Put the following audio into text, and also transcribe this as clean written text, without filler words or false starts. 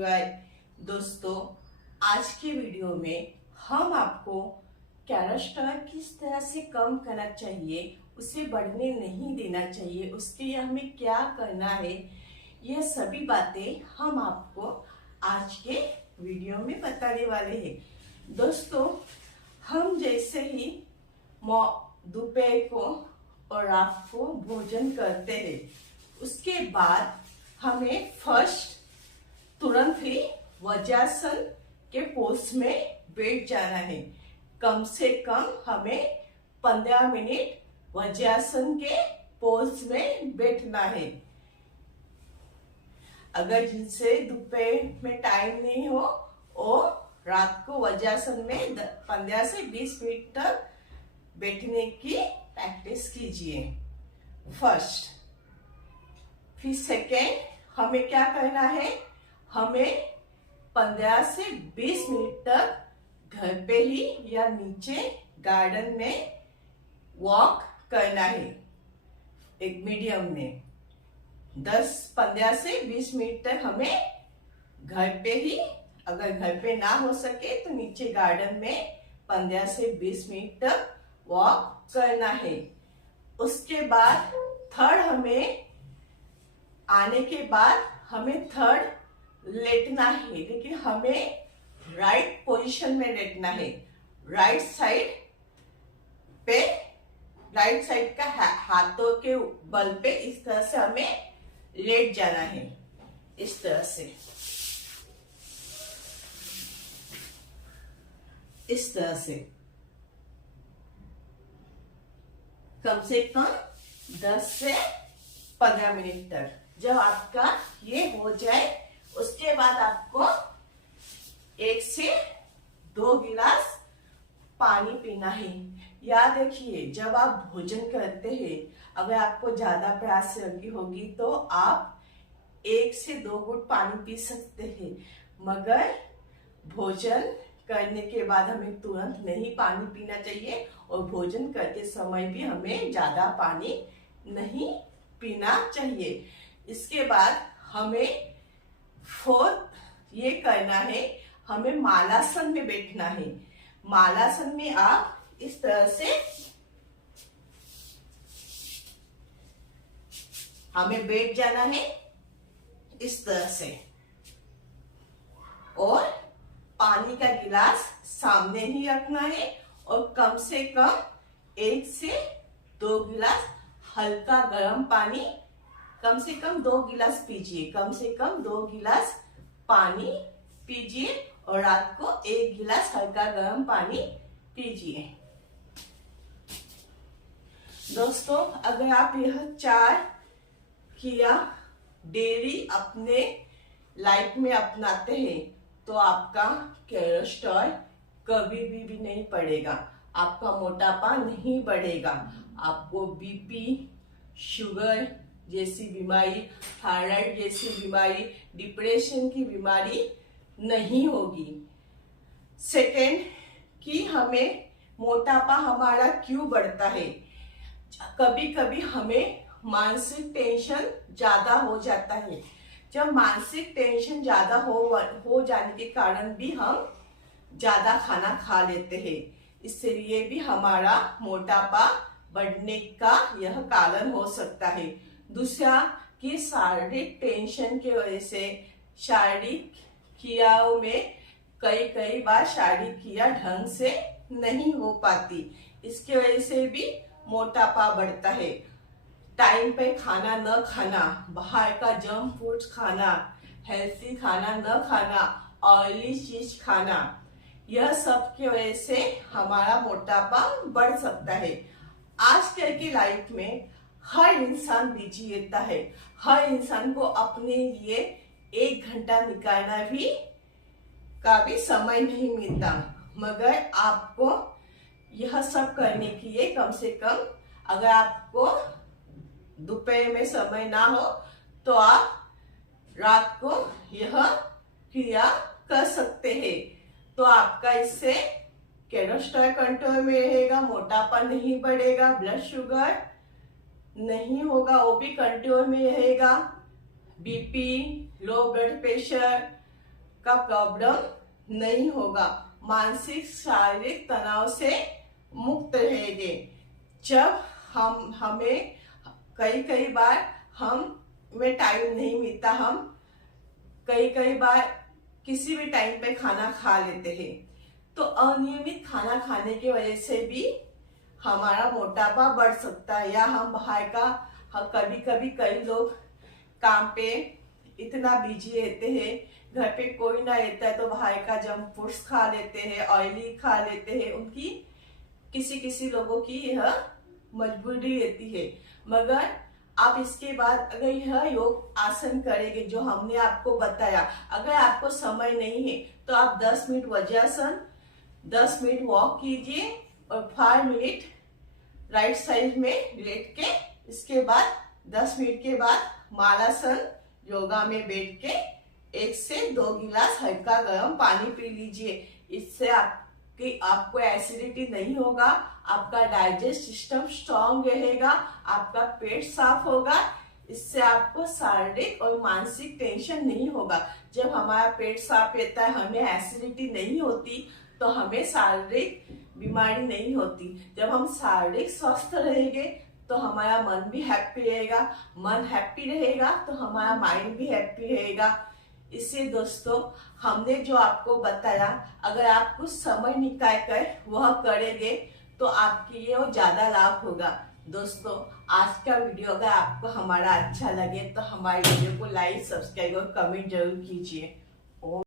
शिवाय। दोस्तों, आज के वीडियो में हम आपको कोलेस्ट्रॉल किस तरह से कम करना चाहिए, उसे बढ़ने नहीं देना चाहिए, उसके लिए हमें क्या करना है, यह सभी बातें हम आपको आज के वीडियो में बताने वाले हैं। दोस्तों, हम जैसे ही दोपहर को और रात को भोजन करते हैं, उसके बाद हमें फर्स्ट तुरंत ही वज्रासन के पोज में बैठ जाना है। कम से कम हमें 15 मिनट वज्रासन के पोज में बैठना है। अगर जिनसे दोपहर में टाइम नहीं हो और रात को वज्रासन में 15 से 20 मिनट तक बैठने की प्रैक्टिस कीजिए फर्स्ट। फिर सेकेंड, हमें क्या करना है, हमें 15 से 20 मिनट तक घर पे ही या नीचे गार्डन में वॉक करना है। एक मीडियम में 15 से 20 मिनट तक हमें घर पे ही, अगर घर पे ना हो सके तो नीचे गार्डन में 15 से 20 मिनट तक वॉक करना है। उसके बाद थर्ड, हमें आने के बाद हमें थर्ड लेटना है, लेकिन हमें राइट पोजीशन में लेटना है। राइट साइड पे, राइट साइड का हाथों के बल पे इस तरह से हमें लेट जाना है। इस तरह से, इस तरह से कम से कम 10 से 15 मिनट तक। जब आपका ये हो जाए, उसके बाद आपको 1 से 2 गिलास पानी पीना है। याद रखिए, जब आप भोजन करते हैं, अगर आपको ज्यादा प्यास लगी होगी तो आप 1 से 2 घूंट पानी पी सकते हैं, मगर भोजन करने के बाद हमें तुरंत नहीं पानी पीना चाहिए और भोजन करते समय भी हमें ज्यादा पानी नहीं पीना चाहिए। इसके बाद हमें फोर्थ ये करना है, हमें मालासन में बैठना है। मालासन में आप इस तरह से हमें बैठ जाना है, इस तरह से, और पानी का गिलास सामने ही रखना है और कम से कम 1 से 2 गिलास हल्का गर्म पानी, कम से कम 2 गिलास पीजिए। कम से कम 2 गिलास पानी पीजिए और रात को 1 गिलास हल्का गर्म पानी पीजिए। दोस्तों, अगर आप यह 4 क्रिया डेली अपने लाइफ में अपनाते हैं तो आपका कोलेस्ट्रॉल कभी भी नहीं बढ़ेगा, आपका मोटापा नहीं बढ़ेगा, आपको बीपी, शुगर जैसी बीमारी, थायराइड जैसी बीमारी, डिप्रेशन की बीमारी नहीं होगी। सेकेंड, कि हमें मोटापा हमारा क्यों बढ़ता है। कभी कभी हमें मानसिक टेंशन ज्यादा हो जाता है। जब मानसिक टेंशन ज्यादा हो जाने के कारण भी हम ज्यादा खाना खा लेते हैं, इसलिए भी हमारा मोटापा बढ़ने का यह कारण हो सकता है। दूसरा, कि शारीरिक टेंशन की वजह से शारीरिक क्रियाओं में कई बार शारीरिक क्रिया ढंग से नहीं हो पाती, इसके वजह से भी मोटापा बढ़ता है। टाइम पे खाना न खाना, बाहर का जंक फूड खाना, हेल्थी खाना न खाना, ऑयली चीज खाना, यह सब की वजह से हमारा मोटापा बढ़ सकता है। आजकल की लाइफ में हर इंसान बिजी रहता है, हर इंसान को अपने लिए 1 घंटा निकालना का भी समय नहीं मिलता, मगर आपको यह सब करने के लिए कम से कम, अगर आपको दोपहर में समय ना हो तो आप रात को यह क्रिया कर सकते हैं। तो आपका इससे कोलेस्ट्रॉल कंट्रोल में रहेगा, मोटापा नहीं बढ़ेगा, ब्लड शुगर नहीं होगा, वो भी कंट्रोल में रहेगा, बीपी, लो ब्लड प्रेशर, का प्रॉब्लम नहीं होगा, मानसिक शारीरिक तनाव से मुक्त रहेंगे। जब हमें कई बार हमें टाइम नहीं मिलता, हम कई बार किसी भी टाइम पे खाना खा लेते हैं, तो अनियमित खाना खाने की वजह से भी हमारा मोटापा बढ़ सकता है। या हम बाहर का, कभी कभी कई लोग काम पे इतना बिजी रहते हैं, घर पे कोई ना रहता है तो बाहर का जंक फूड्स खा लेते हैं, ऑयली खा लेते हैं। उनकी किसी लोगों की यह मजबूरी रहती है। मगर आप इसके बाद अगर यह योग आसन करेंगे जो हमने आपको बताया, अगर आपको समय नहीं है तो आप 10 मिनट वज्रासन, 10 मिनट वॉक कीजिए और 5 मिनट राइट साइड में लेट के, इसके बाद 10 मिनट के बाद मालासन योगा में बैठ के 1 से 2 गिलास हल्का गर्म पानी पी लीजिए। इससे आपको एसिडिटी नहीं होगा, आपका डाइजेस्ट सिस्टम स्ट्रांग रहेगा, आपका पेट साफ होगा। इससे आपको शारीरिक और मानसिक टेंशन नहीं होगा। जब हमारा पेट साफ रहता है, हमें एसिडिटी नहीं होती, तो हमें शारीरिक बीमारी नहीं होती। जब हम शारीरिक स्वस्थ रहेंगे तो हमारा मन भी हैप्पी रहेगा, मन हैप्पी रहेगा तो हमारा माइंड भी हैप्पी रहेगा। इससे दोस्तों, हमने जो आपको बताया, अगर आप कुछ समय निकाल कर वह करेंगे तो आपके लिए वो ज्यादा लाभ होगा। दोस्तों, आज का वीडियो अगर आपको हमारा अच्छा लगे तो हमारे वीडियो को लाइक, सब्सक्राइब और कमेंट जरूर कीजिए।